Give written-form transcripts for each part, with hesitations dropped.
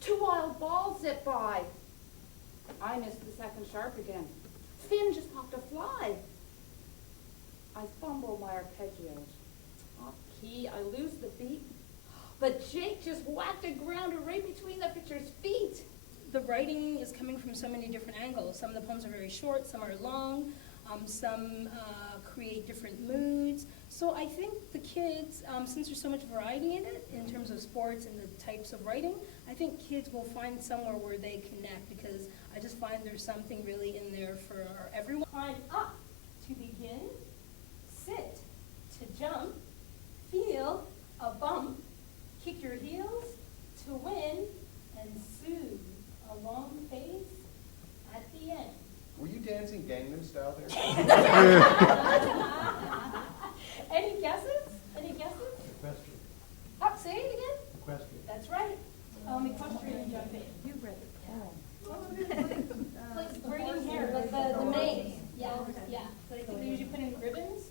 Two wild balls zip by. I missed the second sharp again. Finn just popped a fly. I fumble my arpeggios. Off key, I lose the beat. But Jake just whacked a grounder right between the pitcher's feet. The writing is coming from so many different angles. Some of the poems are very short, some are long, some create different moods. So I think the kids, since there's so much variety in it, in terms of sports and the types of writing, I think kids will find somewhere where they connect, because I just find there's something really in there for everyone. Climb up to begin, sit to jump, feel a bump, kick your heels to win, and soothe a long face at the end. Were you dancing Gangnam Style there? Any guesses? Any guesses? Equestrian. Oh, say it again? Equestrian. That's right. Equestrian jumping. You read the poem. Like braiding hair, like the maids. Yeah, yeah. So I think they usually put in ribbons.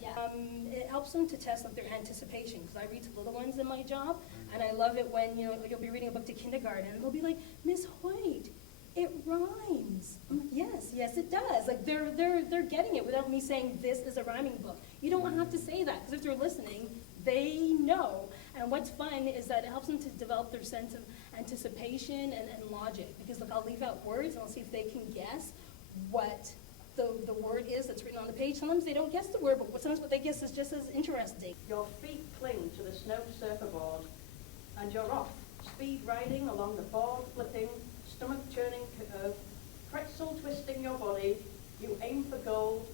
Yeah. It helps them to test like their anticipation, because I read to little ones in my job, and I love it when you'll be reading a book to kindergarten, and they'll be like, Miss Hoyt, it rhymes. I'm like, yes, it does. Like they're getting it without me saying this is a rhyming book. You don't have to say that, because if they're listening, they know. And what's fun is that it helps them to develop their sense of anticipation and logic. Because look, I'll leave out words and I'll see if they can guess what the word is that's written on the page. Sometimes they don't guess the word, but sometimes what they guess is just as interesting. Your feet cling to the snow surferboard, and you're off, speed riding along the board flipping, stomach churning curve, pretzel twisting your body. You aim for gold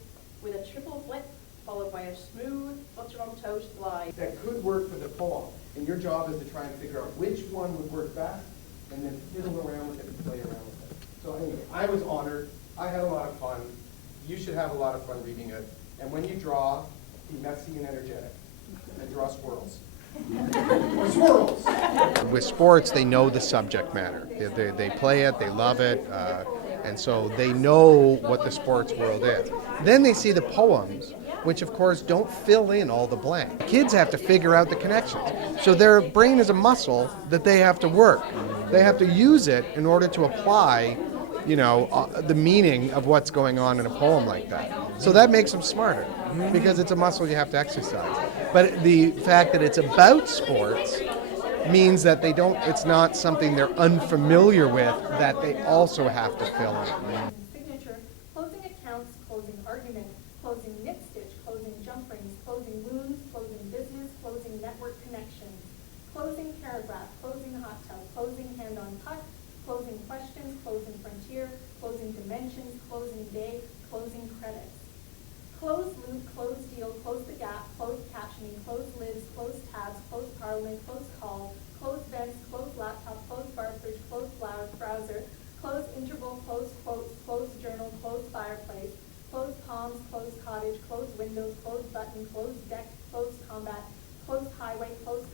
with a triple flip, followed by a smooth butter on toast glide. That could work for the poem, and your job is to try and figure out which one would work best, and then fiddle around with it and play around with it. So anyway, I was honored. I had a lot of fun. You should have a lot of fun reading it. And when you draw, be messy and energetic, and draw squirrels. Or swirls. With sports, they know the subject matter. They play it, they love it, and so they know what the sports world is. Then they see the poems, which of course don't fill in all the blank. Kids have to figure out the connections. So their brain is a muscle that they have to work. They have to use it in order to apply the meaning of what's going on in a poem like that. So that makes them smarter, because it's a muscle you have to exercise. But the fact that it's about sports means that it's not something they're unfamiliar with that they also have to fill in. Signature, closing accounts, closing argument, closing knit stitch, closing jump rings, closing wounds, closing business, closing network connections, closing paragraph, closing hot tub, closing hand on puck, closing questions, closing frontier, closing dimensions, closing day, closing credits. Close loop, close deal, close the gap, close captioning, close lids, close tabs, close parliament, close call, close vents, close laptop, close bar fridge, close browser, close interval, close quotes, close journal, close fireplace, close palms, close cottage, close windows, close button, close deck, close combat, close highway, close